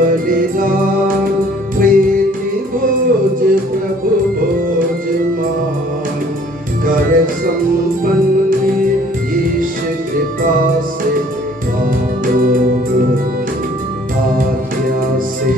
बलिदान प्रीति भोज प्रभु भोज मान कर संपन्न ईश कृपा से पापों की आज्ञा से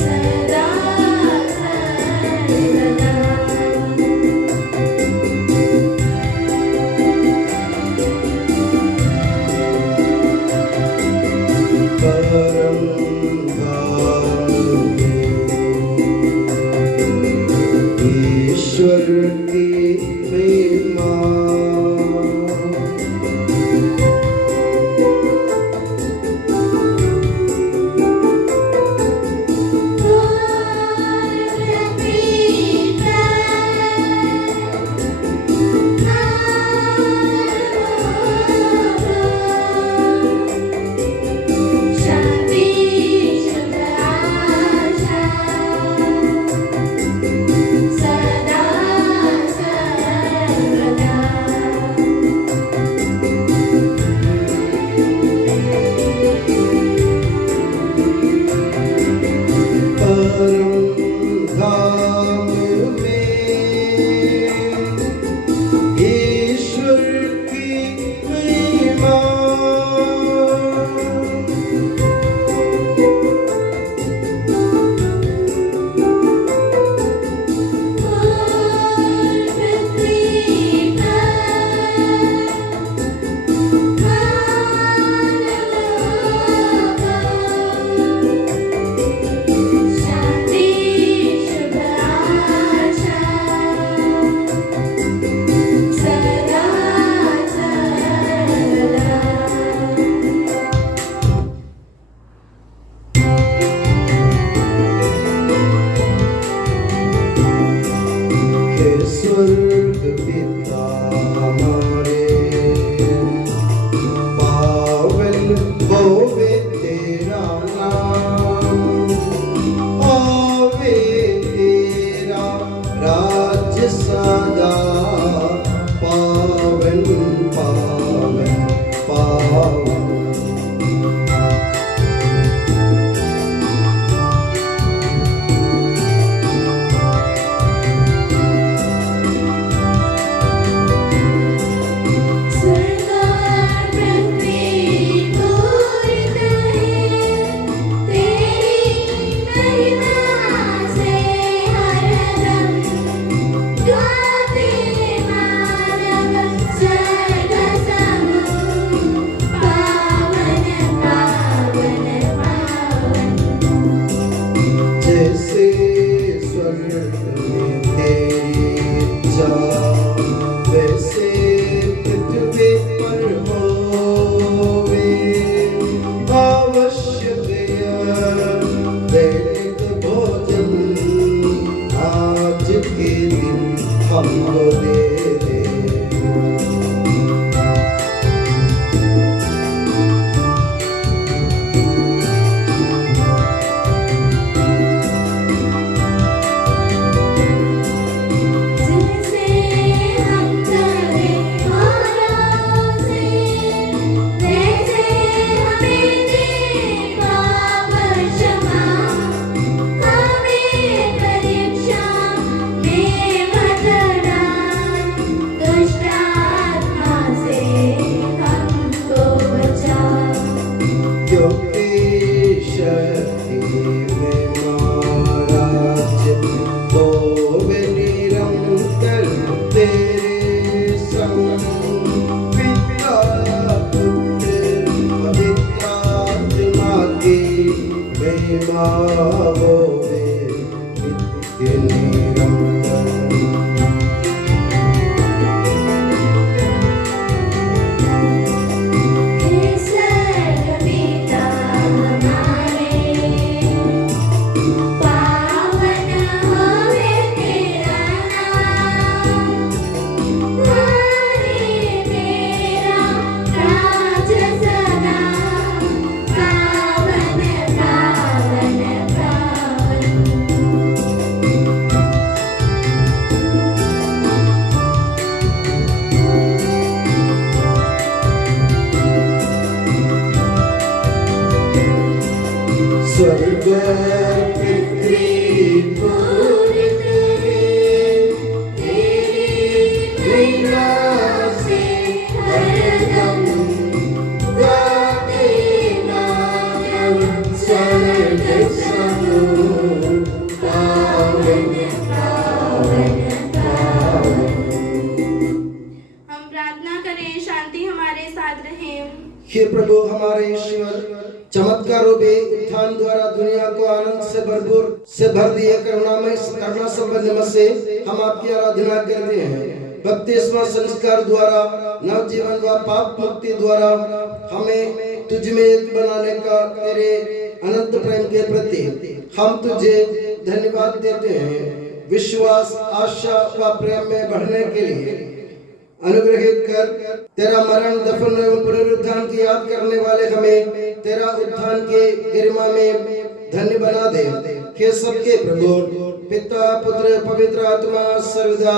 सदा दैनिक भोजन आज के दिन हमको दे दे। स्वर्ग पृथ्वी पूरित है तेरी महिमा से हरदम गाते नाम स्वर्ग समूह पावन पावन पावन। हम प्रार्थना करें, शांति हमारे साथ रहे। हे प्रभु हमारे ईश्वर, चमत्कारों के उत्थान द्वारा दुनिया को आनंद से भरपूर से भर दिए करुणामय करुणा संपन्न से हम आपकी आराधना करते हैं। बपतिस्मा संस्कार द्वारा नव जीवन व पाप मुक्ति द्वारा हमें तुझ में एक बनाने का तेरे अनंत प्रेम के प्रति हम तुझे धन्यवाद देते हैं। विश्वास, आशा व प्रेम में बढ़ने के लिए अनुग्रहित कर। तेरा मरण, दफन एवं पुनरुत्थान की याद करने वाले हमें तेरा उत्थान के गरिमा में धन्य बना दे। हे सबके प्रभु, पिता पुत्र पवित्र आत्मा सर्वदा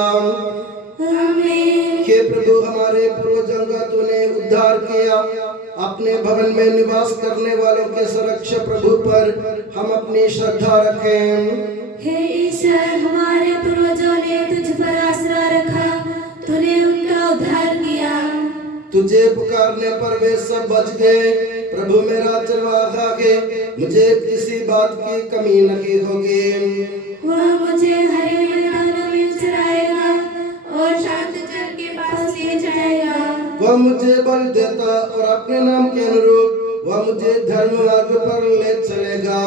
आमीन। हे प्रभु, हमारे पूर्वजों का तूने उद्धार किया, अपने भवन में निवास करने वालों के सुरक्षा प्रभु पर हम अपनी श्रद्धा रखें। हे ईश्वर, हमारे पूर्वजों ने तुझ पर आसरा रखा, तूने उनका उद्धार किया। तुझे पुकारने पर वे सब बच गए। प्रभु मेरा चरवाहा है, मुझे किसी बात की कमी नहीं होगी। वह मुझे हरे मैदानों में चराएगा और शांत जल के पास ले जाएगा। वह मुझे बल देता और अपने नाम के अनुरूप वह मुझे धर्म मार्ग पर ले चलेगा।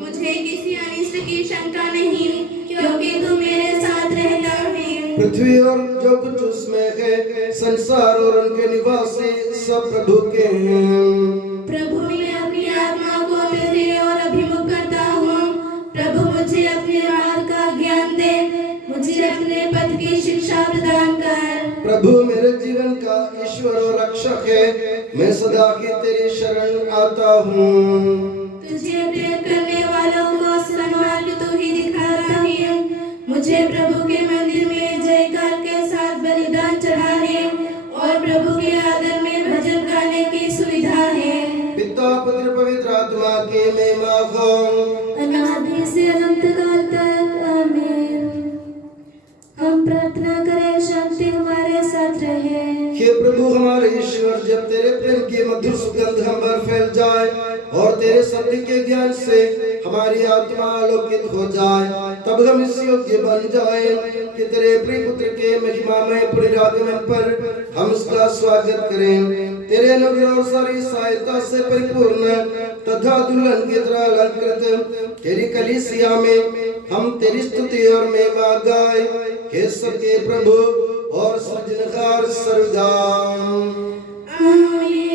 मुझे किसी अनिष्ट की शंका नहीं, क्योंकि तू मेरे साथ रहता है। पृथ्वी और जो कुछ उसमें है, संसार और उनके निवासी सब प्रभु के हैं। प्रभु, मैं अपनी आत्मा को तेरे और अभिमुख करता हूँ। प्रभु, मुझे अपने मार्ग का ज्ञान दे, मुझे अपने पथ की शिक्षा प्रदान कर। प्रभु मेरे जीवन का ईश्वर और रक्षक है, मैं सदा की तेरी शरण आता हूँ। तुझे प्रेम करने वालों को सन्मार्ग तू ही दिखाता है। मुझे प्रभु के मंदिर में जयकार के साथ बलिदान चढ़ाने और प्रभु के आदर में भजन गाने की सुविधा है। पिता पुत्र पवित्र आत्मा की महिमा हो अनादि से अनंत काल तक आमीन। हम प्रार्थना करें, शांति हमारे साथ रहे। हे प्रभु हमारे ईश्वर, जब तेरे प्रेम की मधुर सुगंध हम पर फैल जाए और तेरे सत्य के ज्ञान से हमारी आत्मा आलोकित हो जाए, तब हम इस योग्य बन जाए कि तेरे प्रिय पुत्र के महिमामय पुनरागमन पर हम उसका स्वागत करें। तेरे अनुग्रह और सारी सहायता से परिपूर्ण तथा दुल्हन की तरह अलंकृत तेरी कलीसिया में हम तेरी स्तुति और महिमा गाए। हे सबके प्रभु और सृजनहार सर्वदा आमीन।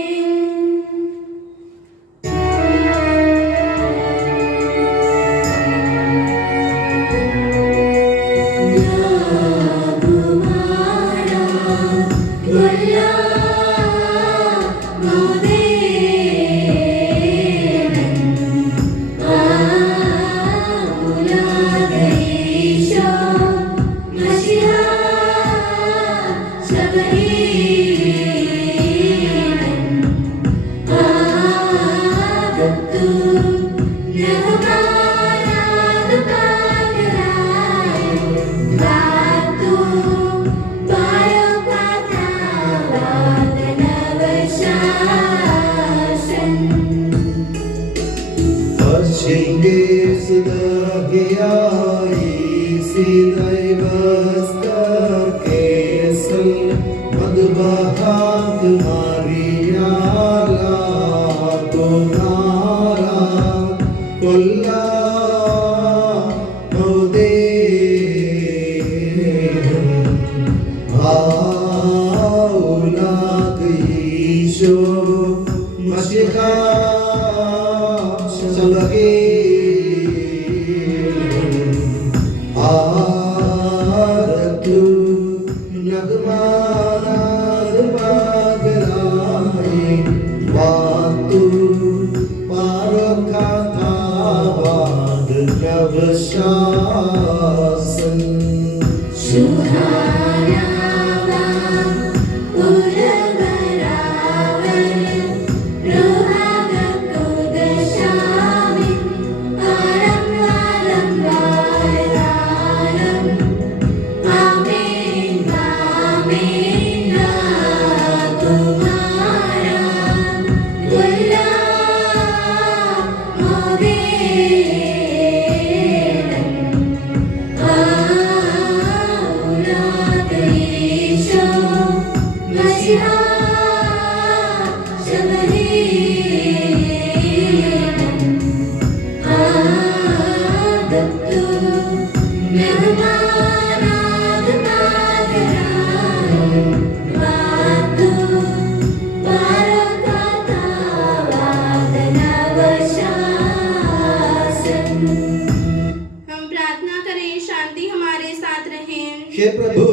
हे प्रभु,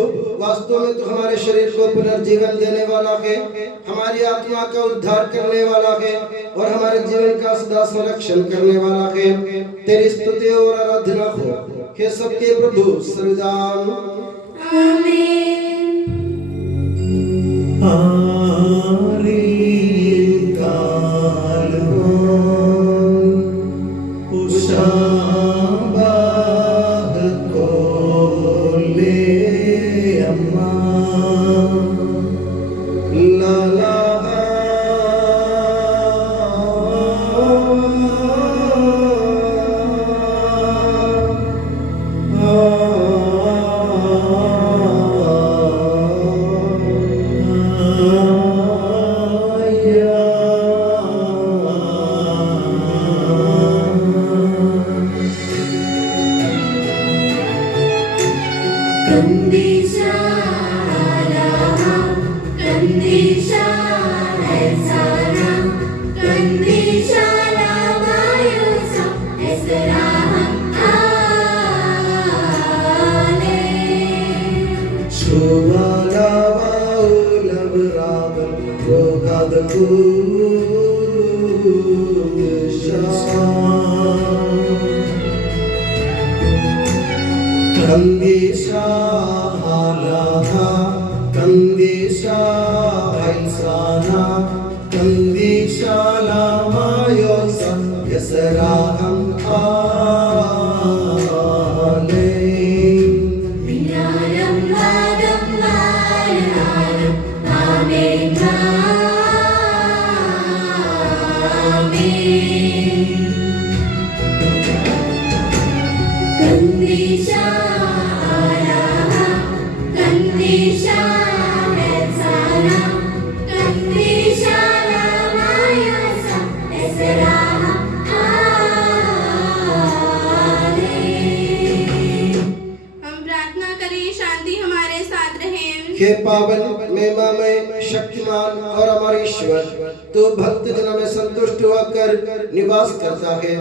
वास्तव में तो हमारे शरीर को पुनर्जीवन देने वाला है, हमारी आत्मा का उद्धार करने वाला है और हमारे जीवन का सदा संरक्षण करने वाला है। तेरी स्तुति और आराधना हो हे सबके प्रभु सर्वदा। आमीन। हे पावन महिमामय शक्तिमान और हमारे ईश्वर, तो भक्त जनों में संतुष्ट होकर निवास करता है।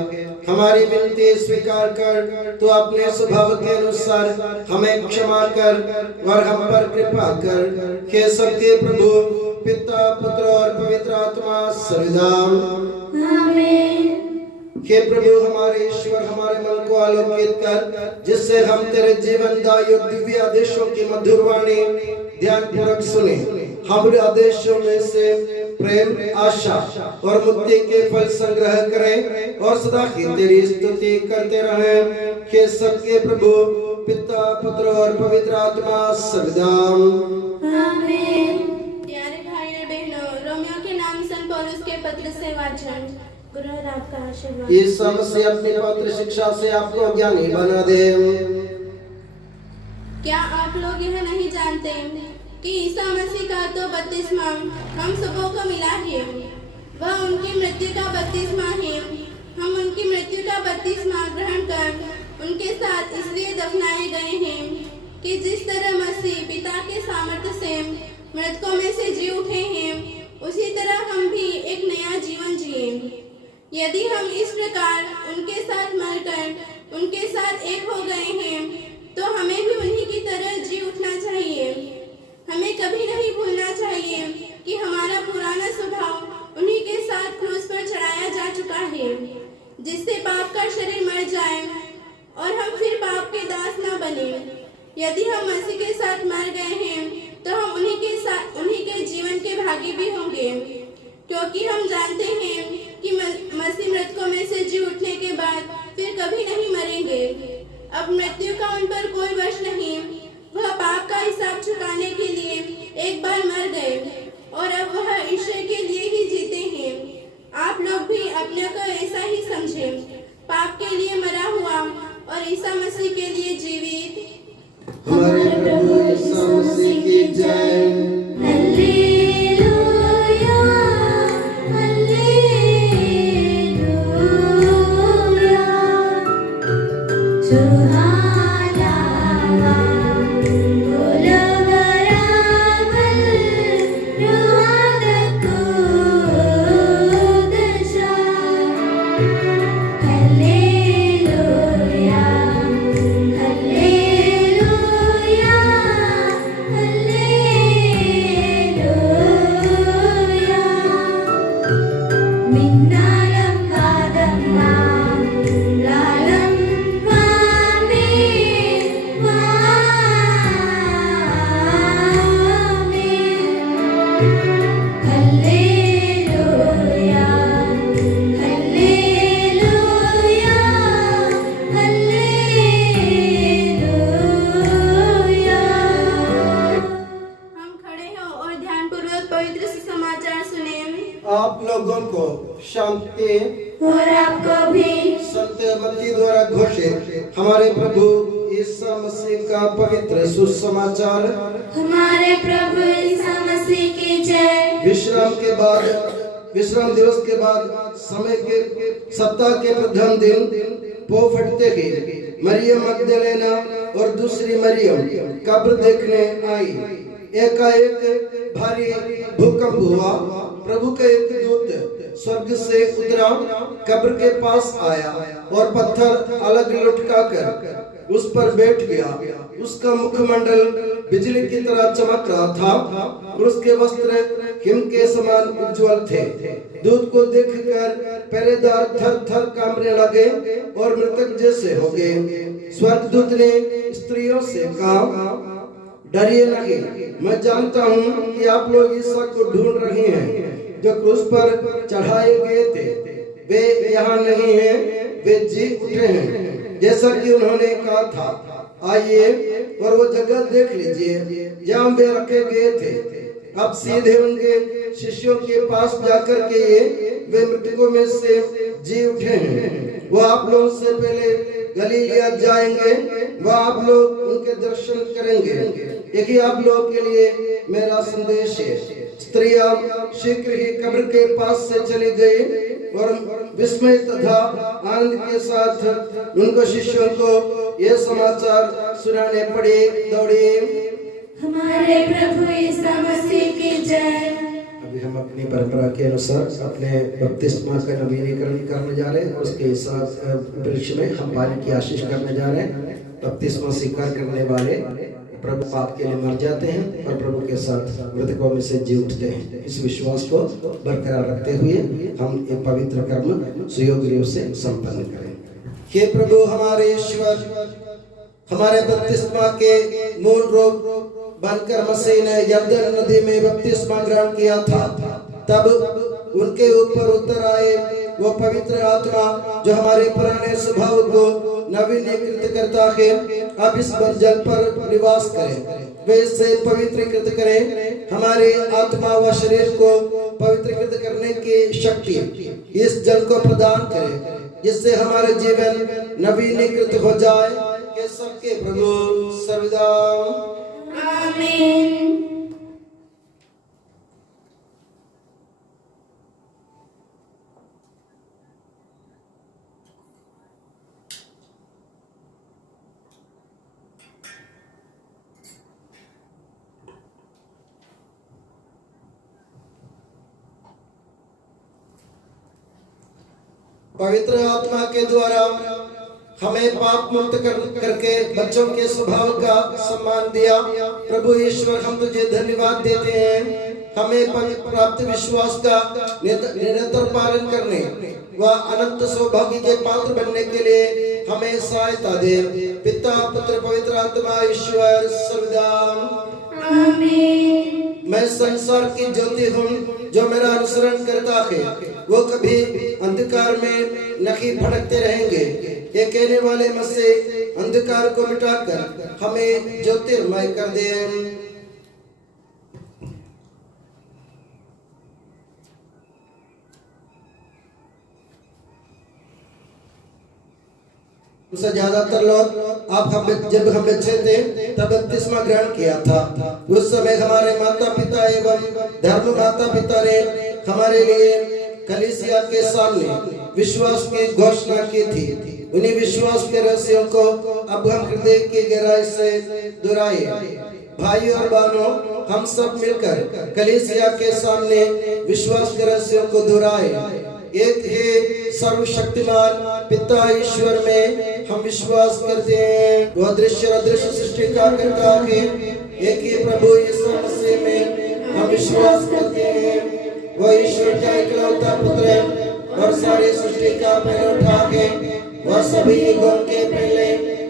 हमारी विनती स्वीकार कर, तो अपने स्वभाव के अनुसार हमें क्षमा कर और हम पर कृपा कर। हे सबके प्रभु पिता पुत्र और पवित्र आत्मा सर्वदा। आमीन। हे प्रभु हमारे ईश्वर, हमारे मन को आलोकित कर, जिससे हम तेरे जीवनदायी और दिव्य आदेशों की मधुर वाणी ध्यान पूर्वक सुने। हम आदेशों में से प्रेम, आशा और मुक्ति के फल संग्रह करें और सदा ही तेरी स्तुति करते रहें। हे सबके प्रभु पिता पुत्र और पवित्र आत्मा सर्वदा। आमीन। प्यारे भाइयों बहनों, रोमियो के नाम संत पौलुस के पत्र से वाचन। गुरु और आपका आशीर्वाद। ईसा मसीह अपनी पवित्र शिक्षा से आपको ज्ञानी बना दे। क्या आप लोग यह नहीं जानते कि ईसा मसीह का तो बपतिस्मा हम सबों को मिला है? वह उनकी मृत्यु का बपतिस्मा है। हम उनकी मृत्यु का बपतिस्मा ग्रहण कर उनके साथ इसलिए दफनाए गए हैं कि जिस तरह मसीह पिता के सामर्थ्य से मृतकों में से जी उठे हैं, उसी तरह हम भी एक नया जीवन जिए। यदि हम इस प्रकार उनके साथ मरकर उनके साथ एक हो गए हैं, तो हमें भी उन्हीं की तरह जी उठना चाहिए। हमें कभी नहीं भूलना चाहिए कि हमारा पुराना स्वभाव उन्हीं के साथ क्रूस पर चढ़ाया जा चुका है, जिससे पाप का शरीर मर जाए और हम फिर पाप के दास न बने। यदि हम मसीह के साथ मर गए हैं, तो हम उन्हीं के जीवन के भागी भी होंगे, क्योंकि हम जानते हैं कि मसीह मृतकों में से जी उठने के बाद फिर कभी नहीं मरेंगे। अब मृत्यु का उन पर कोई वश नहीं। वह पाप का हिसाब चुकाने के लिए एक बार मर गए और अब वह ईश्वर के लिए ही जीते हैं। आप लोग भी अपने को ऐसा ही समझें, पाप के लिए मरा हुआ और ईसा मसीह के लिए जीवित। हमारे प्रभु ईसा मसीह की जय। हालेलुया हालेलुया आप लोगों को शांति और आपको भी। सत्यवती द्वारा घोषित हमारे प्रभु ईसा मसीह का पवित्र सुसमाचार। हमारे प्रभु ईसा मसीह की जय। विश्राम दिवस के बाद समय के सप्ताह के प्रथम दिन पो फटते ही मरियम मगदलेना और दूसरी मरियम कब्र देखने आई। एकाएक भारी भूकंप हुआ। प्रभु का एक दूत स्वर्ग से उतरा, कब्र के पास आया और पत्थर अलग लुढ़काकर उस पर बैठ गया। उसका मुखमंडल बिजली की तरह चमक रहा था और उसके वस्त्र हिम के समान उज्जवल थे। दूत को देखकर पहरेदार थर-थर कांपने लगे और मृतक जैसे हो गए। स्वर्गदूत ने स्त्रियों से कहा, डरिए नहीं, मैं जानता हूँ कि आप लोग ईसा को ढूंढ रहे हैं जो क्रूस पर चढ़ाए गए थे। वे यहाँ नहीं हैं, वे जी उठे हैं जैसा कि उन्होंने कहा था। आइए और वो जगह देख लीजिए जहाँ वे रखे गए थे। अब सीधे उनके शिष्यों के पास जाकर के वे मृतकों में से जी उठे हैं। वो आप लोगों से पहले गलीलिया जाएंगे, वह आप लोग उनके दर्शन करेंगे। यही आप लोगों के लिए मेरा संदेश है। स्त्रियां शीघ्र ही कब्र के पास से चली गई और विस्मय तथा आनंद के साथ उनको शिष्यों को यह समाचार सुनाने पड़े। दौड़े हमारे प्रभु ईसा मसीह की जय। अभी हम अपनी परंपरा के अनुसार अपने बपतिस्मा का नवीनीकरण करने जा रहे हैं। उसके साथ वृक्ष में हम पानी की आशीष करने जा रहे हैं। बपतिस्मा स्वीकार करने वाले प्रभु पाप के लिए मर जाते हैं और प्रभु के साथ मृतकों में से जी उठते हैं। इस विश्वास को बरकरार रखते हुए हम ये पवित्र कर्म सुयोग्य रूप से संपन्न करें। हे प्रभु हमारे ईश्वर, हमारे बपतिस्मा के मूल रूप बनकर मसीह ने यरदन नदी में बपतिस्मा ग्रहण किया था। तब उनके ऊपर उतर आए वो पवित्र आत्मा जो हमारे पुराने स्वभाव को नवीनीकृत करता है, अब इस जल पर निवास करें। वे इससे पवित्रीकृत करें, हमारे आत्मा व शरीर को पवित्रकृत करने की शक्ति इस जल को प्रदान करे, जिससे हमारे जीवन नवीनीकृत हो जाए। कि सबके प्रभु सर्वदा आमीन। पवित्र आत्मा के द्वारा हमें पाप मुक्त करके बच्चों के स्वभाव का सम्मान दिया। प्रभु ईश्वर, हम तुझे धन्यवाद देते हैं। हमें प्राप्त विश्वास का निरंतर पालन करने व अनंत सौभाग्य के पात्र बनने के लिए हमें सहायता दे। पिता, पुत्र, पवित्र आत्मा ईश्वर सर्वदा आमीन। मैं संसार की ज्योति हूँ, जो मेरा अनुसरण करता है वो कभी अंधकार में नहीं भटकते रहेंगे। ये कहने वाले मत से अंधकार को मिटाकर हमें ज्योतिर्मय कर दे। ज्यादातर लोग जब हम बच्चे थे तब बपतिस्मा ग्रहण किया था। उस समय हमारे माता पिता एवं धर्म माता पिता ने हमारे लिए कलीसिया के सामने विश्वास की घोषणा की थी। उन्हीं विश्वास के रहस्यों को अब हम हृदय की गहराई से दोहराए। भाई और बहनों, हम सब मिलकर कलीसिया के सामने विश्वास के रहस्यों को दोहराए। एक है सर्वशक्तिमान पिता ईश्वर में हम विश्वास करते हैं। वह दृश्य अदृश्य सृष्टि का करता है। एक ही प्रभु यीशु मसीह में हम विश्वास करते हैं। वह ईश्वर का इकलौता पुत्र है और सारी सृष्टि का पैलौठा है। वह सभी युगों के पहले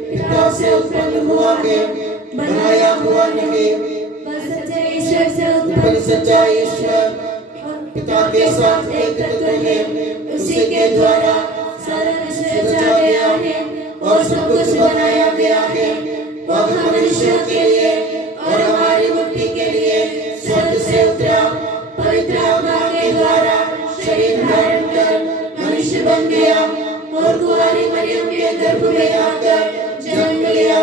पिता से उत्पन्न हुआ है, बनाया हुआ नहीं। सच्चा ईश्वर पिता के साथ एक तत्व है। उसी के द्वारा सारा विश्व रचा गया है और सब कुछ बनाया गया है। वह मनुष्यों के लिए और हमारी मुक्ति के लिए स्वर्ग से उतरा, पवित्र आत्मा के द्वारा शरीर धारण कर मनुष्य बन गया और कुंवारी मरियम के गर्भ में आकर जन्म लिया।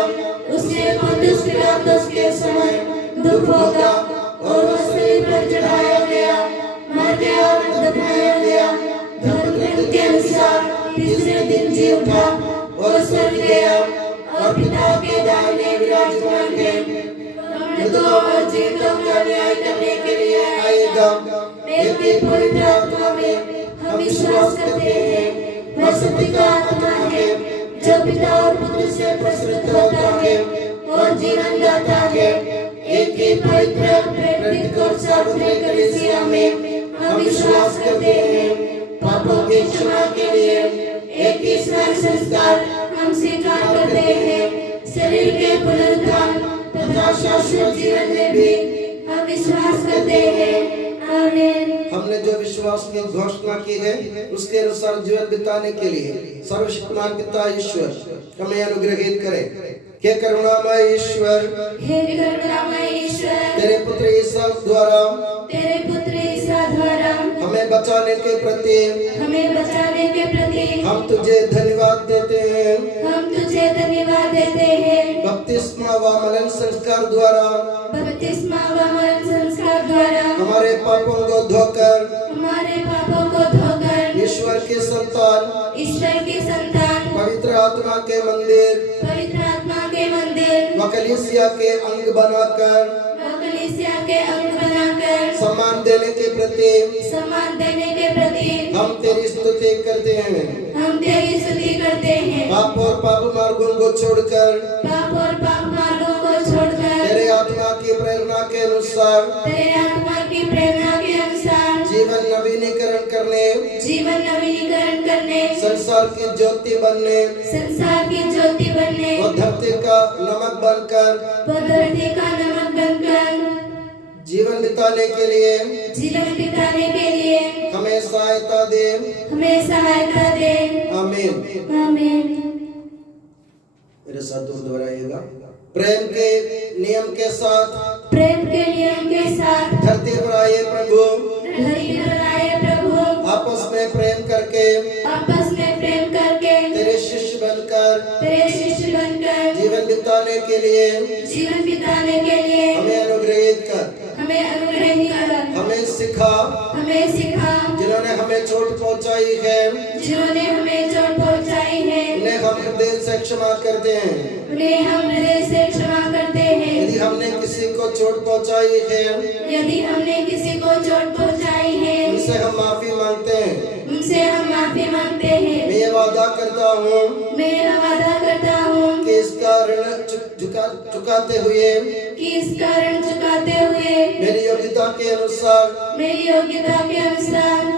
उसने पोंतियुस पिलातुस के समय दुख भोगा और वह शरीर पर चढ़ाया गया, मर गया और दफनाया गया। धर्मग्रंथ के अनुसार तीसरे दिन जी उठा और स्वर्ग गया और पिता के दाहिने विराजमान है। मृतों और जीवितों का न्याय करने के लिए आएगा। एक ही पवित्र आत्मा में हम विश्वास करते हैं। वह सत्य का आत्मा है जो पिता और पुत्र से प्रसन्न होता है और जीवन दाता है। एक ही पवित्र प्रेरित और सार्वजनिक कलीसिया में हम विश्वास करते हैं। पापों की क्षमा के लिए एक ही स्नान संस्कार हम स्वीकार करते हैं। शरीर के पुनरुत्थान तथा शाश्वत जीवन में भी हम विश्वास करते हैं। आमीन। हमने जो विश्वास की घोषणा की है उसके अनुसार जीवन बिताने के लिए सर्वशक्तिमान पिता ईश्वर हमें अनुग्रहित करे। हे करुणामय ईश्वर, हे करुणामय ईश्वर, तेरे पुत्र ईसा द्वारा हमें बचाने के प्रति हम तुझे धन्यवाद देते हैं। बपतिस्मा व मरण संस्कार द्वारा हमारे पापों को धोकर ईश्वर के संतान पवित्र आत्मा के मंदिर व कलीसिया के अंग बनाकर सम्मान देने के प्रति हम तेरी स्तुति करते हैं। पाप और पाप मार्गों को छोड़कर तेरे आत्मा की प्रेरणा के अनुसार जीवन नवीनीकरण करने संसार की ज्योति बनने और धरती का नमक बनकर जीवन बिताने के लिए हमें सहायता दे। आमीन। मेरे साथ दोहराइएगा। प्रेम के नियम के साथ धरती पर आए प्रभु, धरती पर लाए प्रभु। आपस में प्रेम करके आपस में प्रेम करके तेरे शिष्य बनकर जीवन बिताने के लिए हमें अनुग्रहित कर, हमें सिखा। जिन्होंने हमें चोट पहुंचाई है उन्हें हम हृदय से क्षमा करते हैं। यदि हमने किसी को चोट पहुंचाई है उनसे हम माफी मांगते हैं। मैं ये वादा करता हूँ कि इसका ऋण चुकाते हुए मेरी योग्यता के अनुसार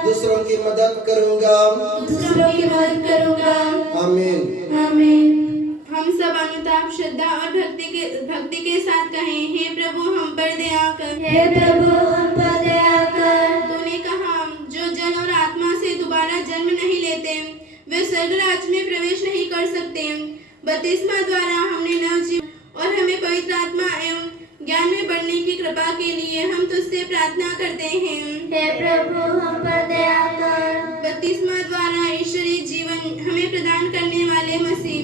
दूसरों की मदद करूँगा। आमीन। हम सब अनुताप, श्रद्धा और भक्ति के साथ कहें, हे प्रभु हम पर दया कर। तूने कहा, जो जन और आत्मा से दोबारा जन्म नहीं लेते वे स्वर्ग राज्य में प्रवेश नहीं कर सकते। बपतिस्मा द्वारा हमने नवजीवन और हमें पवित्र आत्मा एवं ज्ञान में बढ़ने की कृपा के लिए हम तुझसे प्रार्थना करते हैं। हे प्रभु हम पर दया कर। बपतिस्मा द्वारा ईश्वरीय जीवन हमें प्रदान करने वाले मसीह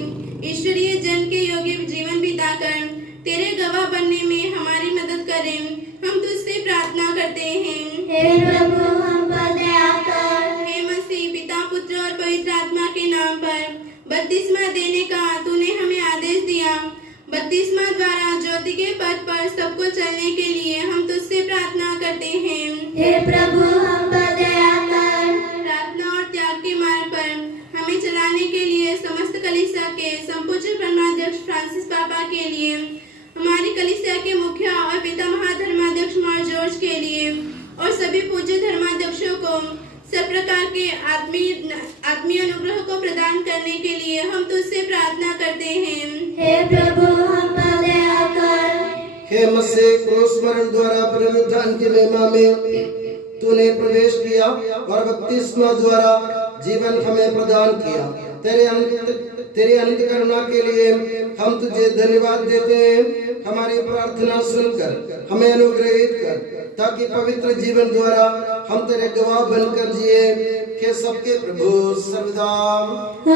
ईश्वरीय जन के योग्य जीवन बिताकर तेरे गवाह बनने में हमारी मदद करें, हम तुझसे प्रार्थना करते हैं। हे प्रभु हम पर दया कर। हे मसीह, पिता, पुत्र और पवित्र आत्मा के नाम पर बपतिस्मा देने का तूने हमें आदेश दिया। बपतिस्मा द्वारा ज्योति के पथ पर सबको चलने के लिए हम तुझसे प्रार्थना करते हैं। हे प्रभु हम पर दया कर। प्रार्थना और त्याग के मार्ग पर हमें चलाने के लिए समस्त कलीसिया के संपूज्य परमाध्यक्ष फ्रांसिस पापा के लिए, हमारी कलीसिया के मुखिया और पिता महाधर्माध्यक्ष मार जॉर्ज के लिए और सभी पूज्य धर्माध्यक्षों को सब प्रकार के आत्मीय अनुग्रह को प्रदान करने के लिए हम तुझसे प्रार्थना करते हैं। हे प्रभु हम पर दया कर। हे मसीह, क्रूस मरण द्वारा पुनरुत्थान की महिमा में तूने प्रवेश किया और बपतिस्मा द्वारा जीवन हमें प्रदान किया। तेरे अनंत करुणा के लिए हम तुझे धन्यवाद देते हैं। हमारी प्रार्थना सुनकर हमें अनुग्रहित कर, ताकि पवित्र जीवन द्वारा हम तेरे गवाह बनकर जिए। के सबके प्रभु सर्वदा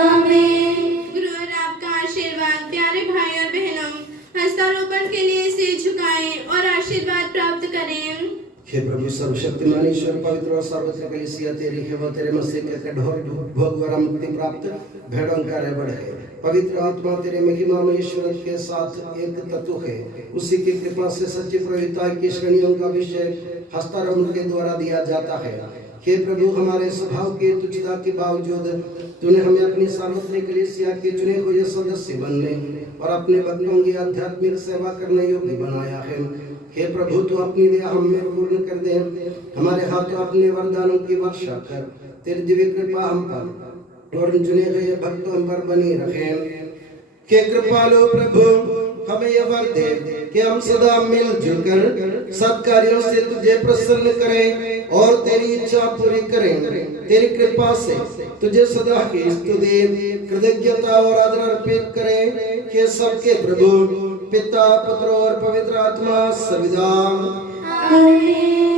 आमीन। गुरु और आपका आशीर्वाद। प्यारे भाई और बहनों, हस्तारोपण के लिए सिर झुकाएं और आशीर्वाद प्राप्त करें। हे प्रभु सर्वशक्तिमान ईश्वर, पवित्र और सर्वत्र कलीसिया तेरी है, वो तेरे मसीह के कठोर भोग द्वारा मुक्ति प्राप्त भेड़ों का रेबड़ है। पवित्र आत्मा तेरे महिमा में ईश्वर के साथ एक तत्व है। उसी की कृपा से सच्ची प्रभुता की श्रेणियों का अभिषेक हस्तारोपण के द्वारा दिया जाता है। हे प्रभु, हमारे स्वभाव की तुच्छता के बावजूद तूने हमें अपनी सार्वत्रिक कलीसिया के चुने हुए सदस्य बनने और अपने भक्तों की आध्यात्मिक सेवा करने योग्य बनाया है। हे प्रभु, तू अपनी दया हम में पूर्ण कर दे। हमारे हाथों अपने वरदानों की वर्षा कर। तेरी दिव्य कृपा हम पर और चुने गए भक्तों पर बनी रखे। हे कृपालु प्रभु, हमें यह वर दे कि हम सदा मिलजुल कर सत्कार्यों से तुझे प्रसन्न करें और तेरी इच्छा पूरी करें। तेरी कृपा से तुझे सदा की स्तुति, कृतज्ञता और आदर अर्पित करें। कि सबके प्रभु पिता, पुत्र और पवित्र आत्मा सर्वदा आमीन।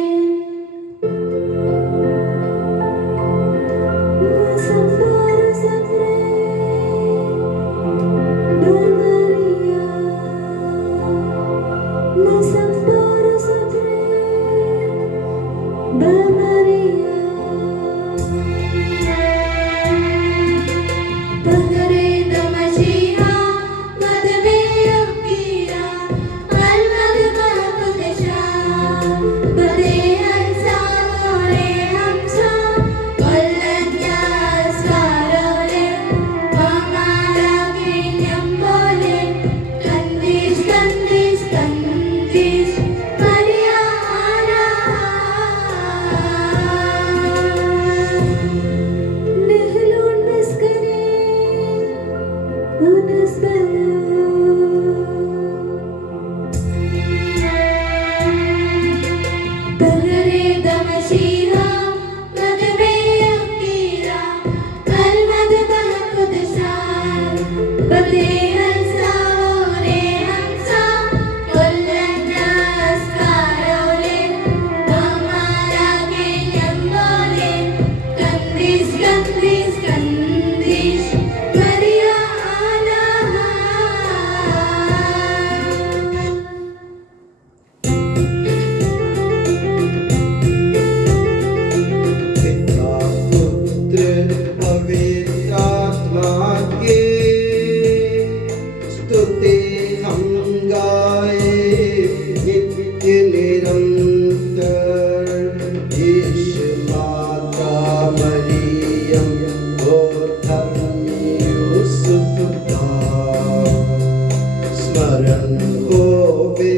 पे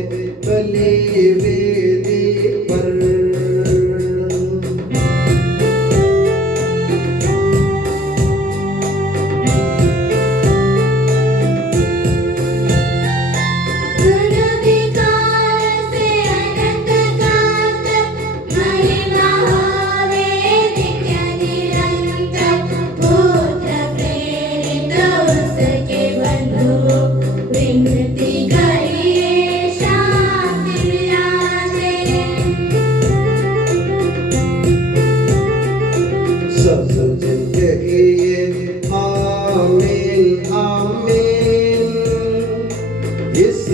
बलि वेदी पर। सब जिंदगी आमीन आमीन। इस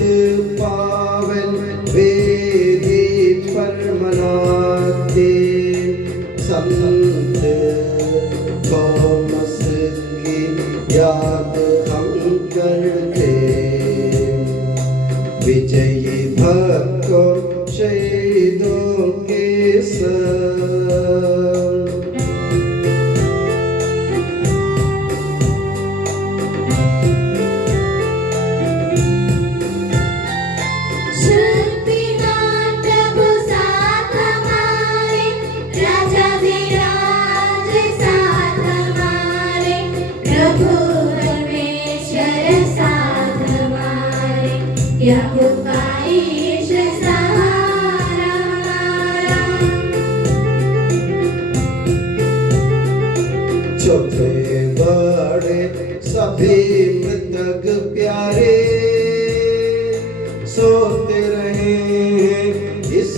पावन वेदी पर मनाते संत थॉमस की याद हम करते। विजयी भक्तों शहीदों के संग। छोटे बड़े सभी मृतक प्यारे सोते रहे इस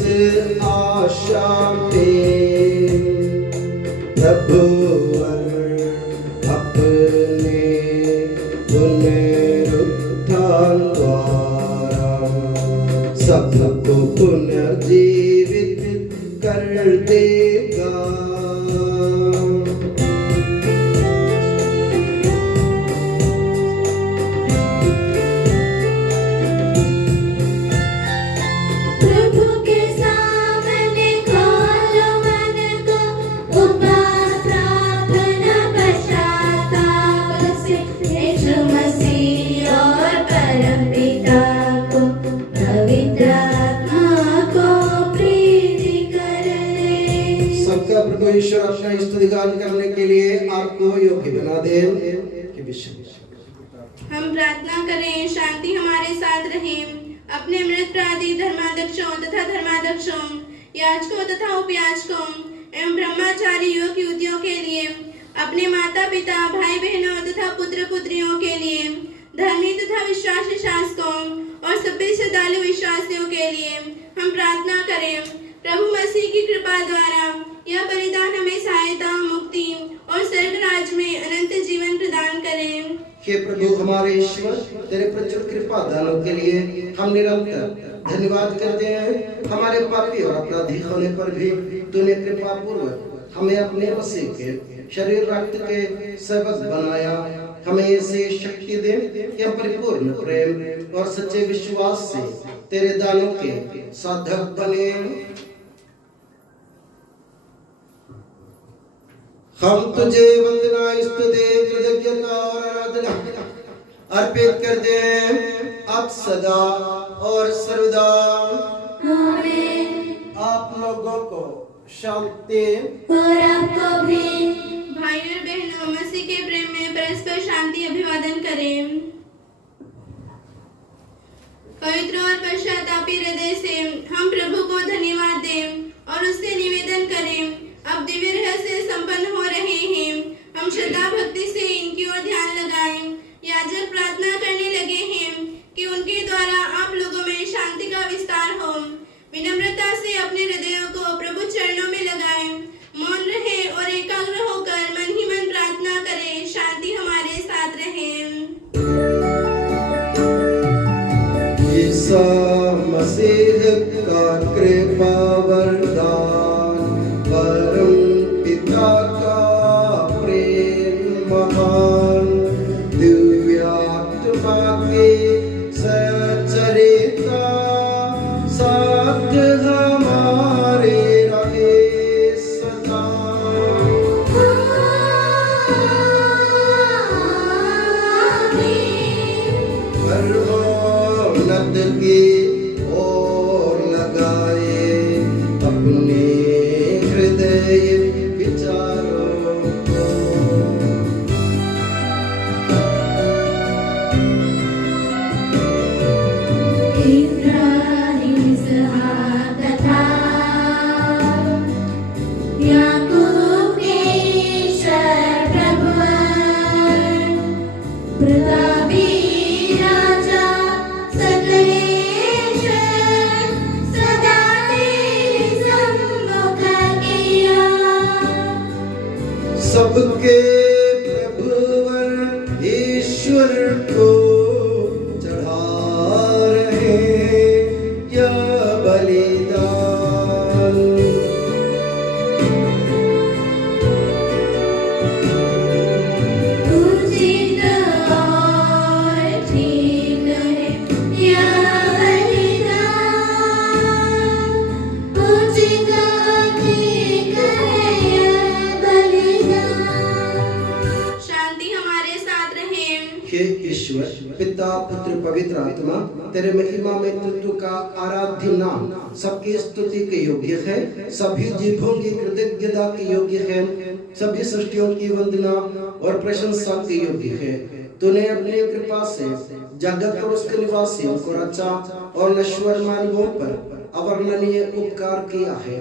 आशा में। प्रभु अपने पुनरुत्थान द्वारा सबको पुनर्जीवित कर देगा। प्रभु ईश्वर अपना स्तुति गान करने के लिए आपको योग्य बना दे। हम प्रार्थना करें, शांति हमारे साथ रहे। अपने मृतप्रादी धर्माध्यक्षों तथा धर्माध्यक्षों, याजकों तथा उपयाजकों एवं ब्रह्मचारी युवक युवतियों के लिए, अपने माता पिता भाई बहनों तथा पुत्र पुत्रियों के लिए, धर्मी तथा विश्वासी शासकों और सभी श्रद्धालु विश्वासियों के लिए हम प्रार्थना करें। प्रभु मसीह की कृपा द्वारा यह बलिदान हमें सहायता, मुक्ति और स्वर्ग राज्य में अनंत जीवन प्रदान करें। हे प्रभु हमारे ईश्वर, तेरे प्रचुर कृपा दानों के लिए हम निरंतर धन्यवाद करते हैं। हमारे पापी और अपराधी होने पर भी तूने कृपा पूर्वक हमें अपने मसीह के शरीर रक्त के सेवक बनाया। हमें ऐसी शक्ति दे कि हम परिपूर्ण प्रेम और सच्चे विश्वास से तेरे दानों के साधक बने। हम तुझे वंदना, स्तुति, कृतज्ञता और आराधना अर्पित करते हैं अब सदा और सर्वदा। आमीन। आप लोगों को शांति। और आपको भी। भाई और बहनों, मसीह के प्रेम में परस्पर शांति अभिवादन करें। पवित्र और पश्चातापी हृदय से हम प्रभु को धन्यवाद दें और उससे निवेदन करें। अब दिव्य रहस्य संपन्न हो रहे हैं। हम श्रद्धा भक्ति से इनकी ओर ध्यान लगाएं। याजक प्रार्थना करने लगे हैं कि उनके द्वारा आप लोगों में शांति का विस्तार हो। विनम्रता से अपने हृदयों को प्रभु चरणों में लगाएं। मौन रहे और एकाग्र होकर मन ही मन प्रार्थना करें। शांति हमारे साथ रहे। ईसा मसीह का कृपा वरदान, परम पिता का प्रेम महान, दिव्य आत्मा के सचरिता साथ हमारे रहे सदा। सर्वोन्नत के के प्रभुवर ईश्वर को चढ़ा रहे यह बलिदान। उचित और ठीक है यह बलिदान, उचित और ठीक है यह बलिदान। शांति हमारे साथ रहे। हे ईश्वर पिता पुत्र पवित्र आत्मा, तेरे महिमा में तत्व का आराध्य नाम सबकी स्तुति के योग्य है, सभी जीवों की कृतज्ञता के योग्य है, सभी सृष्टियों की वंदना और प्रशंसा के योग्य है। तूने अपनी कृपा से जगत और उसके निवासियों को रचा और नश्वर मानवों पर अवर्णनीय उपकार किया है।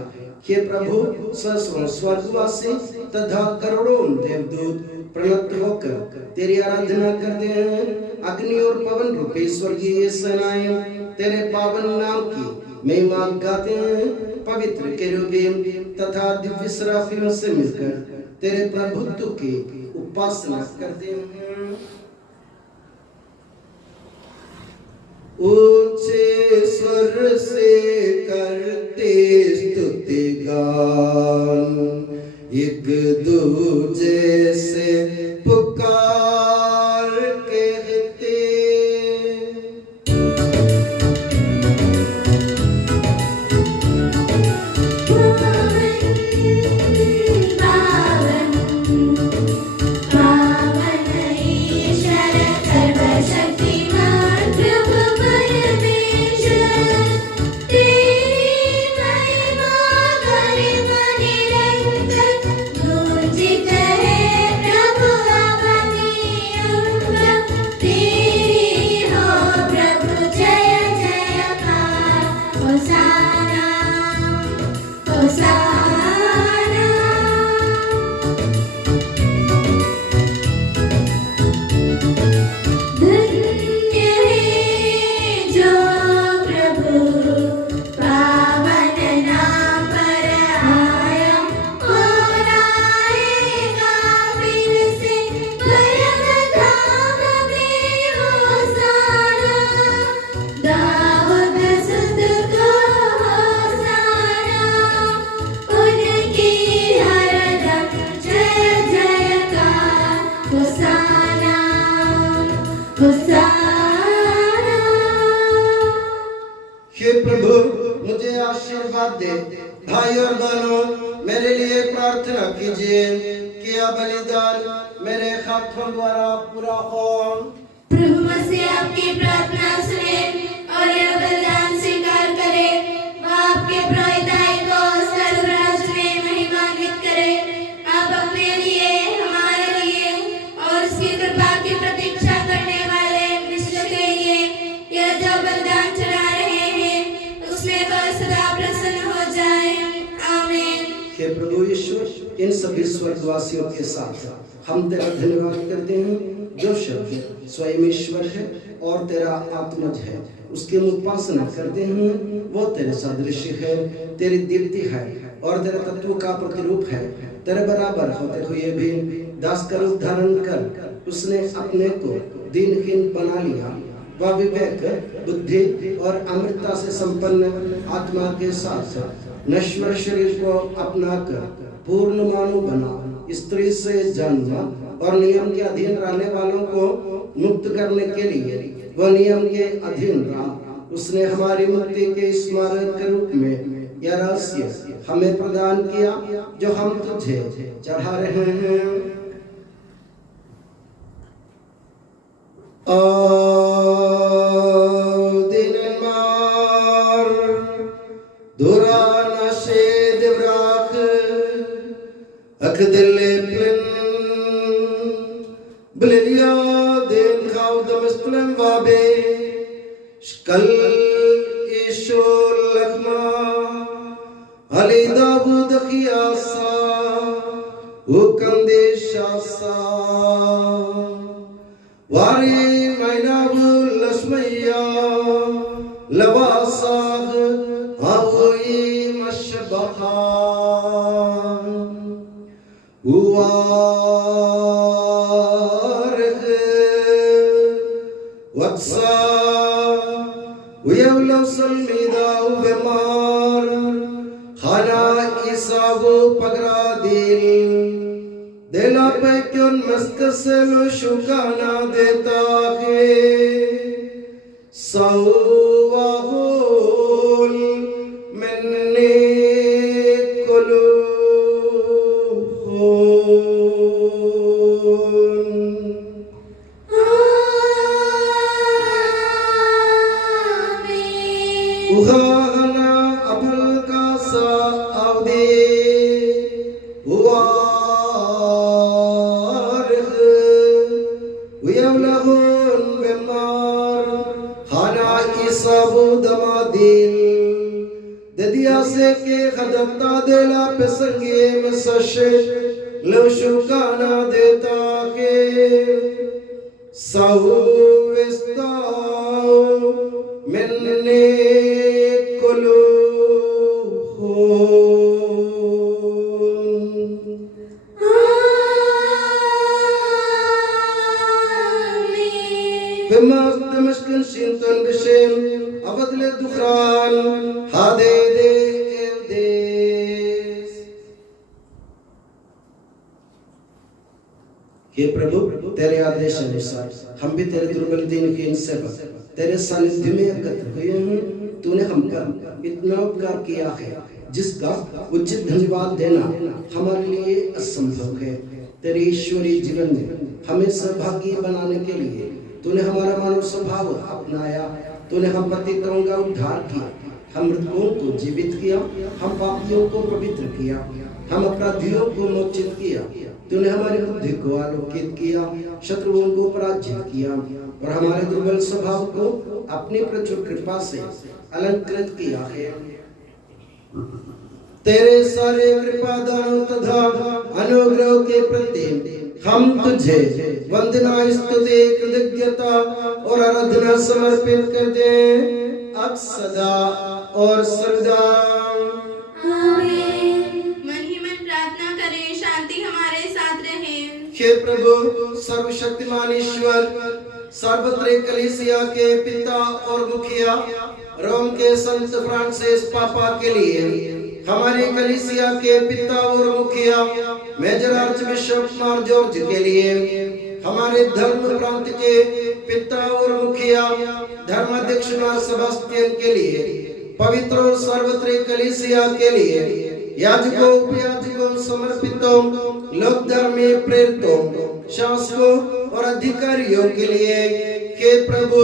हे प्रभु, सहस्रों स्वर्गवासी तथा करोड़ों देवदूत प्रणत होकर तेरी आराधना करते हैं। अग्नि और पवन रूपी स्वर्गीय सेनाएं तेरे पावन नाम की महिमा गाते हैं। पवित्र केरूबीम तथा दिव्य सराफियों से मिलकर तेरे प्रभुत्व की उपासना करते हैं। ऊंचे स्वर से करते स्तुति गान, एक दूजे से पुकार कहते। पावन पावन ईश्वर सर्वशक्तिमान प्रभु परमेश्वर, तेरी महिमा गरिमा निरंतर गूंजित है प्रभु अवधि अंबर। तेरी हो प्रभु जय जयकार, होसाना होसाना। धन्य है जो प्रभु पावन नाम पर आया, और आएगा फिर से परम धाम में होसाना। दाऊद सुत को होसाना, उनकी हरदम जय जयकार, होसाना होसाना। हे प्रभु, मुझे आशीर्वाद दे। भाई और बहनों, मेरे लिए प्रार्थना कीजिए कि यह बलिदान मेरे हाथों द्वारा पूरा हो। प्रभु मसीह आपकी प्रार्थना सुने और यह बलिदान स्वीकार करे। वह आपके प्रभुताई को सर्वराज में महिमान्वित करे। आप अपने लिए, हमारे लिए और उसकी कृपा की प्रतीक्षा करने वाले विश्व के लिए यह जो बलिदान चढ़ा रहे हैं, उसमें वह सदा प्रसन्न हो जाए। आमीन। हे प्रभु ईश्वर, इन सभी स्वर्गवासियों के साथ हम तेरा धन्यवाद करते हैं, जो शब्द स्वयं ईश्वर है और तेरा आत्मज है। उसकी हम उपासना करते हैं। वो तेरे सदृश है, तेरी दीप्ति है और तेरे तत्व का प्रतिरूप है। तेरे बराबर होते हुए भी दास का रूप धारण कर उसने अपने को दीनहीन बना लिया। वह विवेक, बुद्धि और अमृतता से संपन्न आत्मा के साथ नश्वर शरीर को अपनाकर पूर्ण मानव बना। स्त्री से जन्म और नियम के अधीन रहने वालों को मुक्त करने के लिए वह नियम के अधीन रहा। उसने हमारी मुक्ति के स्मारक के रूप में यह रहस्य हमें प्रदान किया, जो हम तुझे चढ़ा रहे हैं। Dinenmar Durana Shed Vrak Akdeleplin Blilia Den Kaudamestlem Vabe Shkal Ishul Lakma Ali Davud Khiyasa Ukandeshasa Wari Mainavul Lasmaya Lavasag Avui Mashbaha Uwa Waksa uyavlav salmida uvemar Khana isavu pagra dil Dela pe kyun mastaselu shukana deta ke Sawahul minni Uhana abul kasa avde uarh uyavlahun bemar khana isabu damadil dadiya se ke khadata dela pesange masashe lawshukana deta ke sahu vestao minni Damaskın Sinton Bishel Avadle Dukhran Hade de Evdes हे प्रभु तेरे आदेश अनुसार हम भी तेरे दुर्बल दिन की इन सेवा तेरे सानिध्य में एकत्र हुए हैं तूने हम पर इतना उपकार किया है जिसका उचित धन्यवाद देना हमारे लिए असंभव है तेरे ईश्वरीय जीवन में हमें सहभागी बनाने के लिए तूने हमारा मानव स्वभाव अपनाया तूने हम पतितों का उद्धार किया हम मृतकों को जीवित किया हम पापियों को पवित्र किया हम अपराधियों को मोचित किया तूने हमारी बुद्धि को आलोकित किया शत्रुओं को पराजित किया और हमारे दुर्बल स्वभाव को अपनी प्रचुर कृपा से अलंकृत किया है तेरे सारे कृपा दानों तथा अनुग्रह के प्रति हम तुझे वंदना स्तुति कृतज्ञता और आराधना समर्पित करते हैं अब सदा और सर्वदा आमीन। मन ही मन प्रार्थना करें शांति हमारे साथ रहे। हे प्रभु सर्वशक्तिमान ईश्वर सर्वत्र कलीसिया के पिता और मुखिया रोम के संत फ्रांसिस पापा के लिए हमारी कलीसिया के पिता और मुखिया मेजर आर्चबिशप मार जॉर्ज के लिए हमारे धर्म प्रांत के पिता और मुखिया धर्माध्यक्ष मार सेबास्टियन के लिए पवित्र और सर्वत्र कलीसिया के लिए याजकों उपयाजकों समर्पितों लोक धर्मी प्रेरितों शासकों और अधिकारियों के लिए हे प्रभु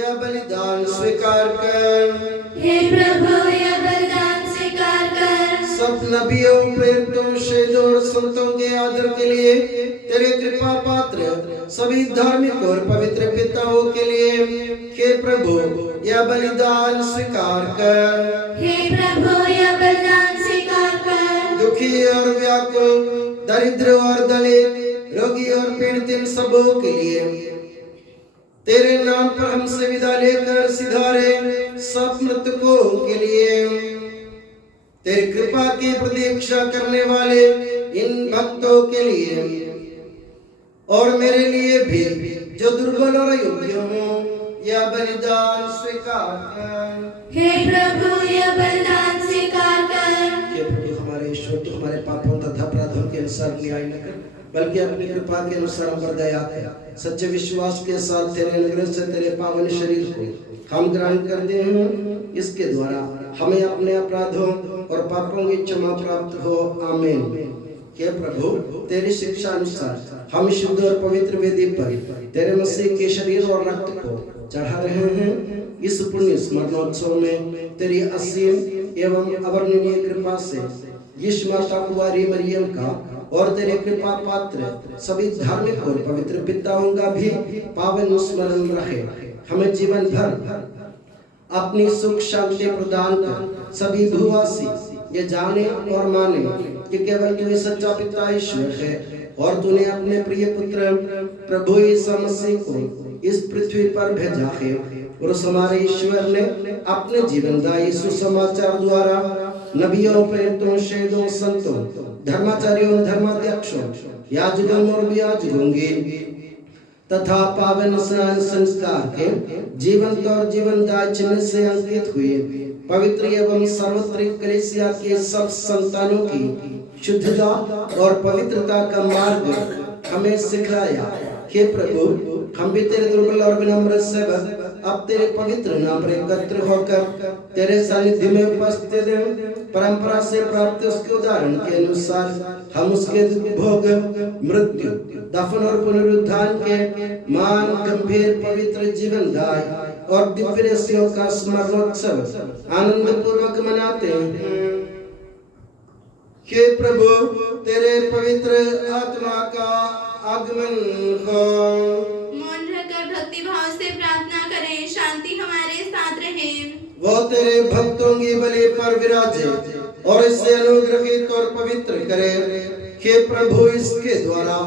यह बलिदान स्वीकार कर हे प्रभु यह बलिदान स्वीकार कर सब नबियों प्रेरितों शहीदों और संतों के आदर के लिए तेरे कृपा पात्र सभी धार्मिक और पवित्र पिताओं के लिए हे प्रभु यह बलिदान स्वीकार कर हे प्रभु यह बलिदान स्वीकार कर दुखी और व्याकुल दरिद्र और दलित रोगी और पीड़ित इन सबों के लिए तेरे नाम पर हमसे विदा लेकर सिधारे सब मृतकों के लिए तेरी कृपा की प्रतीक्षा करने वाले इन भक्तों के लिए और मेरे लिए भी जो दुर्बल और अयोग्य हूँ यह बलिदान स्वीकार कर हे प्रभु यह बलिदान स्वीकार कर हे प्रभु हमारे ईश्वर तू हमारे पापों तथा अपराधों के अनुसार न्याय न कर बल्कि अपनी कृपा के अनुसार हम पर दया कर सच्चे विश्वास के साथ तेरे अनुग्रह से तेरे पावन शरीर को हम ग्रहण करते हैं इसके द्वारा हमें अपने अपराधों और पापों की क्षमा प्राप्त हो आमीन हे प्रभु तेरी शिक्षा अनुसार हम शुद्ध और पवित्र वेदी पर तेरे मसीह के शरीर और रक्त को चढ़ा रहे हैं इस पुण्य स्मरणोत्सव में तेरी असीम एवं अवर्णनीय कृपा से यीशु माता कुंवारी मरियम का और तेरे कृपा पात्र सभी धार्मिक और पवित्र पिताओं का भी पावन स्मरण रहे हमें जीवन भर अपनी सुख शांति प्रदान कर सभी भूवासी ये जाने और माने कि केवल तू ही सच्चा पिता ईश्वर है और तूने अपने प्रिय पुत्र प्रभु यीशु मसीह को इस पृथ्वी पर भेजा है और उस हमारे ईश्वर ने अपने जीवनदायी सुसमाचार द्वारा नबियों प्रेरितों शहीदों संतों धर्माचार्यों धर्माध्यक्षों याजकों और याजकों की तथा पावन स्नान संस्कार के जीवंत और जीवनदायी चिन्ह से अंकित हुए पवित्र एवं सार्वत्रिक कलीसिया के सब संतानों की शुद्धता और पवित्रता का मार्ग हमें सिखाया। हे प्रभु, हम भी तेरे दुर्बल और विनम्र सेवक अब तेरे पवित्र नाम पर एकत्र होकर तेरे सानिध्य में उपस्थित हैं। परंपरा से प्राप्त उसके उदाहरण के अनुसार हम उसके भोग, मृत्यु, दफन और पुनरुत्थान के मान गंभीर पवित्र जीवनदायी और दिव्य रहस्यों का स्मरणोत्सव आनंद पूर्वक मनाते हैं। हे प्रभु, तेरे पवित्र आत्मा का आगमन हो। मौन रहकर भक्ति भाव से प्रार्थना करें, शांति हमारे साथ रहे। वो तेरे भक्तों की बलि पर विराजे और इसे अनुग्रहित और पवित्र करे। हे प्रभु, इसके द्वारा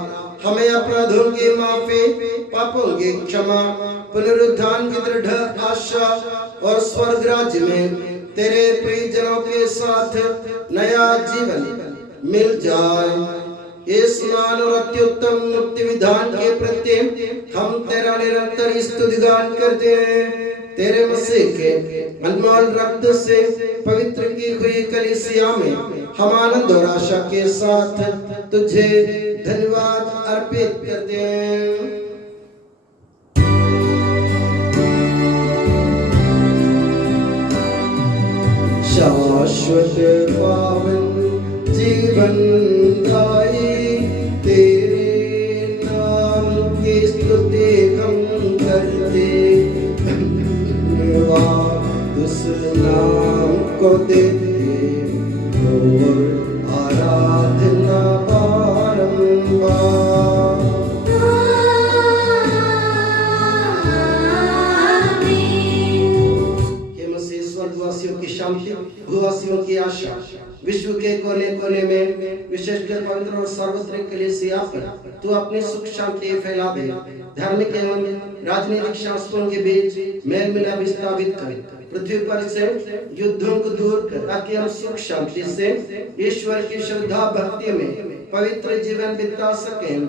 हमें अपराधों की माफी, पापों की क्षमा, पुनरुत्थान की दृढ़ आशा और स्वर्ग राज्य में तेरे प्रियजनों के साथ नया जीवन मिल जाए। इस मान और अत्युत्तम मुक्ति विधान के प्रति हम तेरा निरंतर स्तुतिगान करते हैं। तेरे मसीह के अनमोल रक्त से पवित्र की हुई कलीसिया में हम आनंद और आशा के साथ तुझे धन्यवाद अर्पित करते हैं। शाश्वत पावन जीवन दाई तेरे नाम की स्तुति हम करते, धन्यवाद उस नाम को देते और आराधना बारंबार। स्वर्गवासियों की शांति, भूवासियों की आशा, विश्व के कोने कोने में विशेषकर पवित्र और सार्वत्रिक कलीसिया पर तू अपनी सुख शांति फैला दे। धार्मिक एवं राजनीतिक शासकों के बीच मेल मिलाप स्थापित कर, पृथ्वी पर से युद्धों को दूर कर, ताकि हम सुख शांति से ईश्वर की श्रद्धा भक्ति में पवित्र जीवन बिता सकें।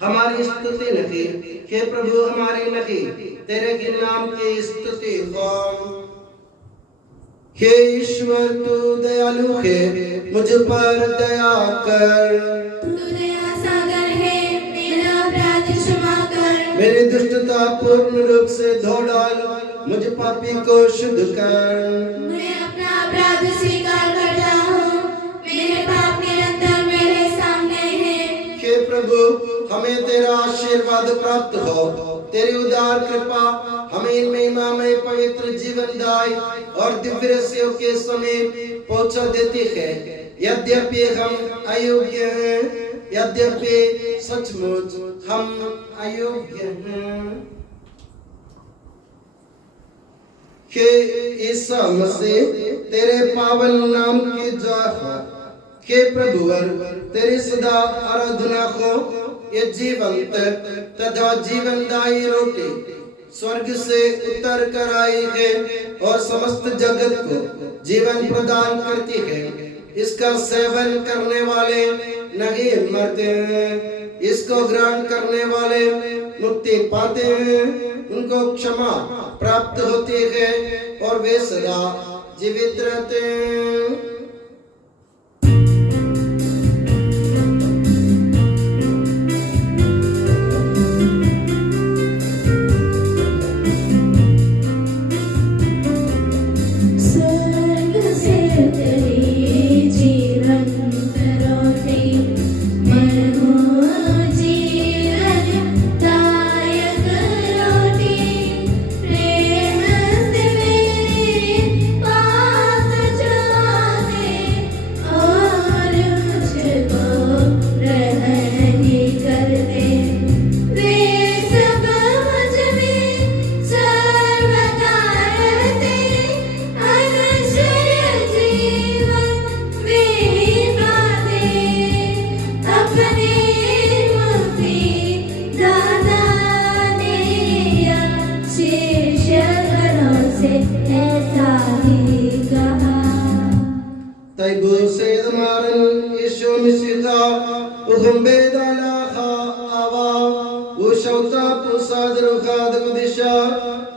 हमारी स्तुति नहीं, हे प्रभु, हमारी नहीं, तेरे के नाम की स्तुति हो। हे ईश्वर, तू दयालु है, मुझ पर दया कर। तू दया सागर है, मेरा अपराध क्षमा कर। मेरी दुष्टता पूर्ण रूप से धो डाल, मुझ पापी को शुद्ध कर। मैं अपना अपराध स्वीकार करता हूँ, मेरे पाप निरंतर मेरे सामने हैं। हे प्रभु, हमें तेरा आशीर्वाद प्राप्त हो। तेरी उदार कृपा हमें महिमा में पवित्र जीवनदायी और दिव्य रहस्यों के समीप पहुंचा देती है। यद्यपि हम अयोग्य हैं, यद्यपि सचमुच हम अयोग्य हैं। हे ईसा मसीह, तेरे पावन नाम की जय हो। हे प्रभुवर, तेरी सदा आराधना हो। ये जीवंत तथा जीवनदायी रोटी स्वर्ग से उतर कर आई है और समस्त जगत को जीवन प्रदान करती है। इसका सेवन करने वाले नहीं मरते हैं, इसको ग्रहण करने वाले मुक्ति पाते हैं। उनको क्षमा प्राप्त होती है और वे सदा जीवित रहते हैं। rukhad kudisha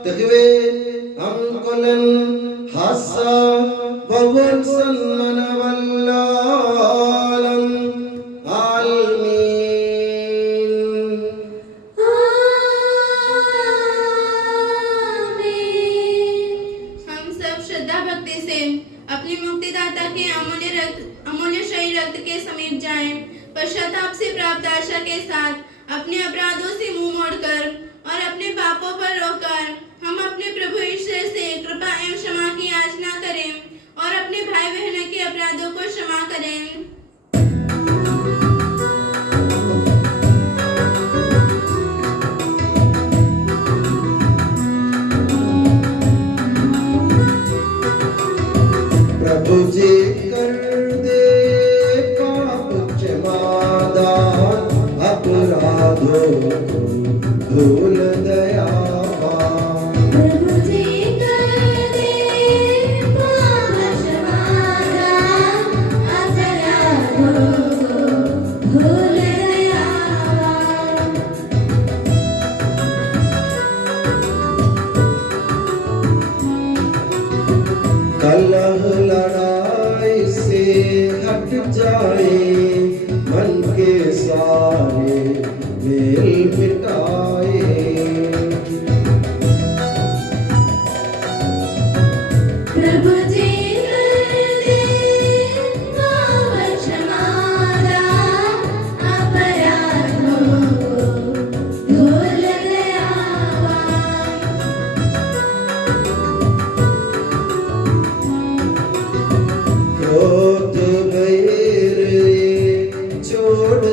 takwe amkolan hasa bawal sanmana wallalam almin हम सब श्रद्धा भक्ति से अपनी मुक्तिदाता के अमूल्य शरीर रक्त के समीप जाएं, पश्चाताप से प्राप्त आशा के साथ अपने अपराधों से मुंह मोड़कर और अपने पापों पर रोकर हम अपने प्रभु ईश्वर से कृपा एवं क्षमा की याचना करें और अपने भाई बहनों के अपराधों को क्षमा करें। प्रभु जी कर दे पाप क्षमादान अपराधों को भूल दयावान प्रभु जी कर दे पाप क्षमादान अपराधों को भूल दयावान कलह लड़ाई से हट जाए मन के सारे मेल मिटाए प्रभु जी कर दे पाप क्षमादान अपराधों को भूल दयावान क्रोध वैर छोड़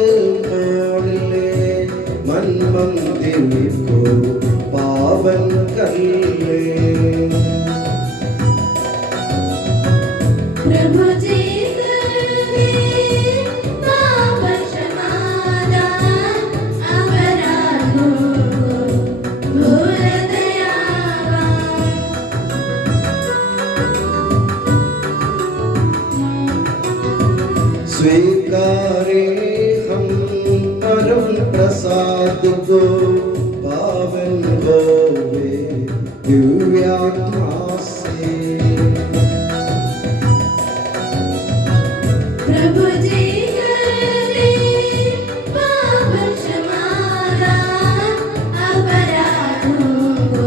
मोड़ ले मन मंदिर को पावन कर ले प्रभु जी कर दे पाप क्षमादान अपराधों को भूल दयावान स्वीकारे हम परम प्रसाद को पावन होवे दिव्यात्मा से प्रभु जी कर दे पाप क्षमादान अपराधों को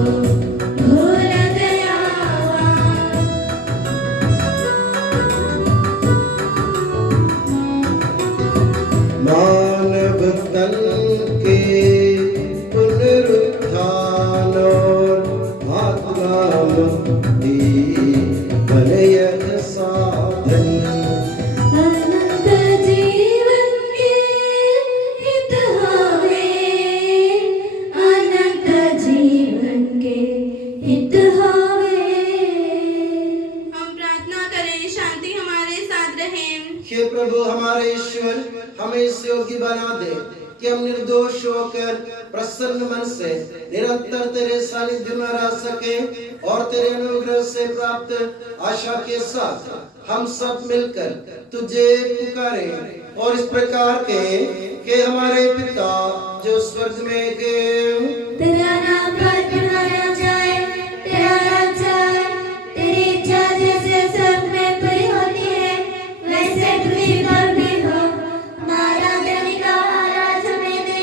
भूल दयावान मानव तन के पुनरुत्थान और आत्मा मुक्ति भलयः साधन अनंत जीवन के हित होवे अनंत जीवन के हित होवे हम प्रार्थना करें, शांति हमारे साथ रहे। हे प्रभु हमारे ईश्वर हमें इस योग्य बना दे कि हम निर्दोष होकर प्रसन्न मन से निरंतर तेरे सानिध्य में रह सके और तेरे अनुग्रह से प्राप्त आशा के साथ हम सब मिलकर तुझे पुकारे और इस प्रकार के कि हमारे पिता जो स्वर्ग में के तेरा नाम प्रार्थना बनाया जाए तेरा राज्य आए तेरी इच्छा जैसे स्वर्ग में पूरी होती है वैसे पृथ्वी पर भी हो हमारा दैनिक आहार आज हमें दे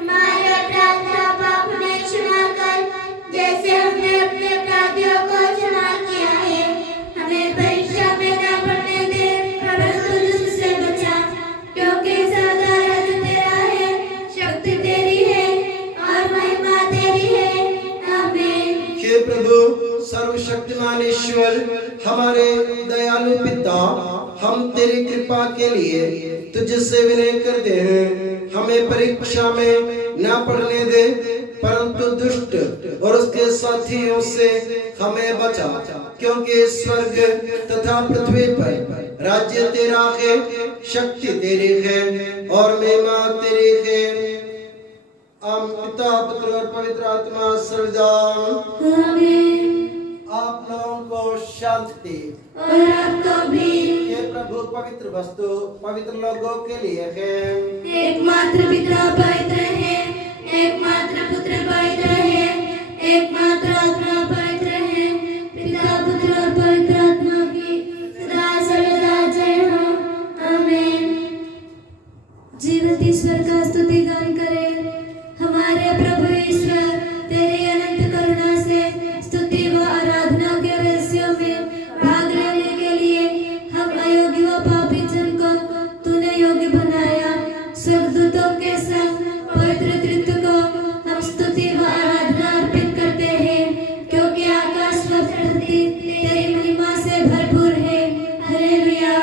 हमारे अपराध का पाप हमें क्षमा कर जैसे हमने अपने अपराधियों को क्षमा किया है हमें परीक्षा में न पड़ने दे परंतु दुष्ट से बचा क्योंकि सदा राज्य तेरा है शक्ति तेरी है और महिमा तेरी है आमीन हे प्रभु सर्वशक्तिमान ईश्वर हमारे दयालु पिता हम तेरी कृपा के लिए तुझसे विनय करते हैं हमें परीक्षा में न पड़ने दे परंतु दुष्ट और उसके साथियों से हमें बचा क्योंकि स्वर्ग तथा पृथ्वी पर राज्य तेरा है शक्ति तेरी है और महिमा तेरी है पिता पुत्र और पवित्र आत्मा सर्वदा आमीन आप लोगों को शांति और आपको भी हे प्रभु पवित्र वस्तु पवित्र लोगों के लिए है एकमात्र पिता पवित्र है एकमात्र पुत्र पवित्र है, एकमात्र आत्मा पवित्र है, पिता पुत्र और पवित्र आत्मा की सदा सर्वदा जय हो, आमीन। जीवित ईश्वर का स्तुति गान करें। हमारे प्रभु ईश्वर, तेरी अनंत करुणा से स्तुति व आराधना के रहस्यों में भाग लेने के लिए हम अयोग्य व पापी जन को तूने योग्य बनाया। स्वर्गदूतों के संग पवित्र त्रित्व को हम स्तुति व आराधना अर्पित करते हैं, क्योंकि आकाश व पृथ्वी तेरी महिमा से भरपूर है। हालेलुया।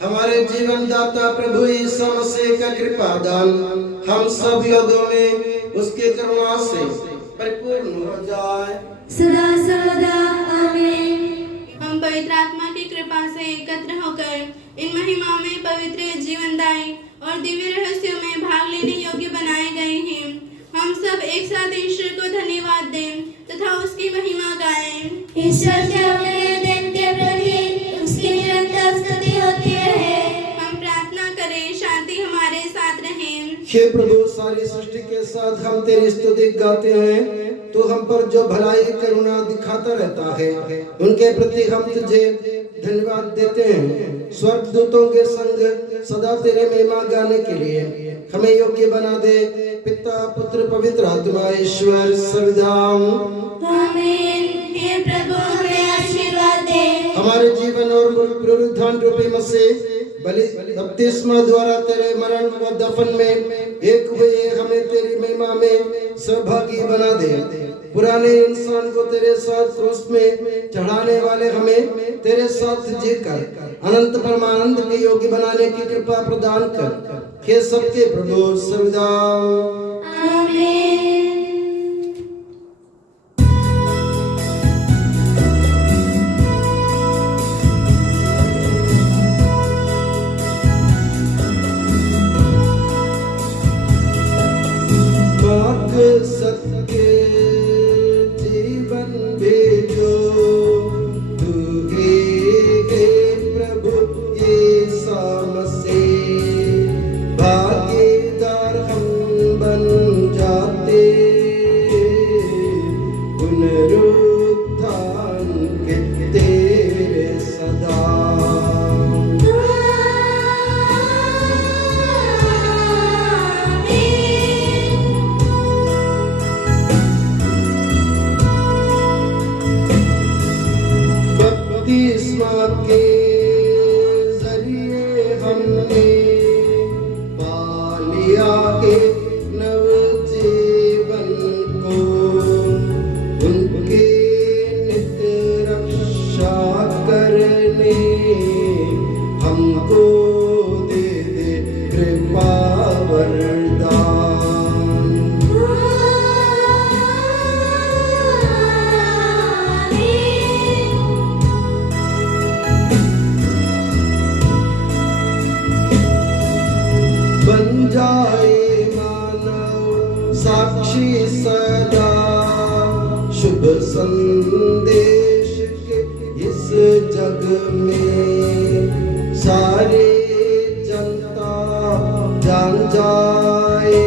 हमारे जीवन दाता प्रभु यीशु मसीह का कृपा दान हम सब लोगों में उसके करुणा से परिपूर्ण हो जाए सदा सर्वदा आमीन। हम पवित्र आत्मा की कृपा से एकत्र होकर इन महिमा में पवित्र जीवनदायी और दिव्य रहस्यों में भाग लेने योग्य बनाए गए हैं। हम सब एक साथ ईश्वर को धन्यवाद दें तथा उसकी महिमा गाएं। ईश्वर के अमूल्य दिन के प्रति उसकी निरंतर स्तुति होती रहे। हम प्रार्थना करें, शांति हमारे साथ रहे। हे प्रभु, सारी सृष्टि के साथ हम तेरी स्तुति गाते हैं। तो हम पर जो भलाई करुणा दिखाता रहता है, उनके प्रति हम तुझे धन्यवाद देते हैं। स्वर्गदूतों के संग सदा तेरे महिमा गाने के लिए हमें योग्य बना दे। पिता पुत्र पवित्र आत्मा ईश्वर सर्वदा आमीन। हे प्रभु, हमें आशीर्वाद दे। हमारे जीवन और पुनरुत्थान रूपी मसीह बपतिस्मा द्वारा तेरे मरण व दफन में एक हुए हमें तेरी महिमा में सहभागी बना दे। पुराने इंसान को तेरे साथ क्रूस में चढ़ाने वाले हमें तेरे साथ जीकर अनंत परमानंद के योग्य बनाने की कृपा प्रदान कर। हे सबके प्रभु सर्वदा आमीन। सत्य जीवन भेजो तू हे प्रभु यीशु मसीह। भागीदार हम बन जाते पुनरुत्थान के तेरे सदा। बपतिस्मा के जरिए हमने पा लिया एक नव जीवन को। उनके नित्य रक्षा करने हमको दे दे कृपा वरदान। बन जाए मानव साक्षी सदा शुभ संदेश के इस जग में। सारे जनता जान जाए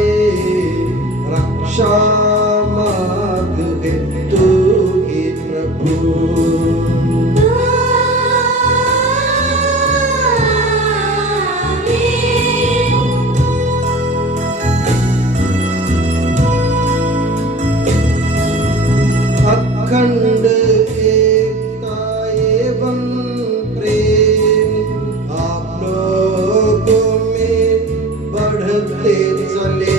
रक्षा मार्ग है तू ही प्रभु। अखंड एकता एवं प्रेम आप लोगों में बढ़ते चले।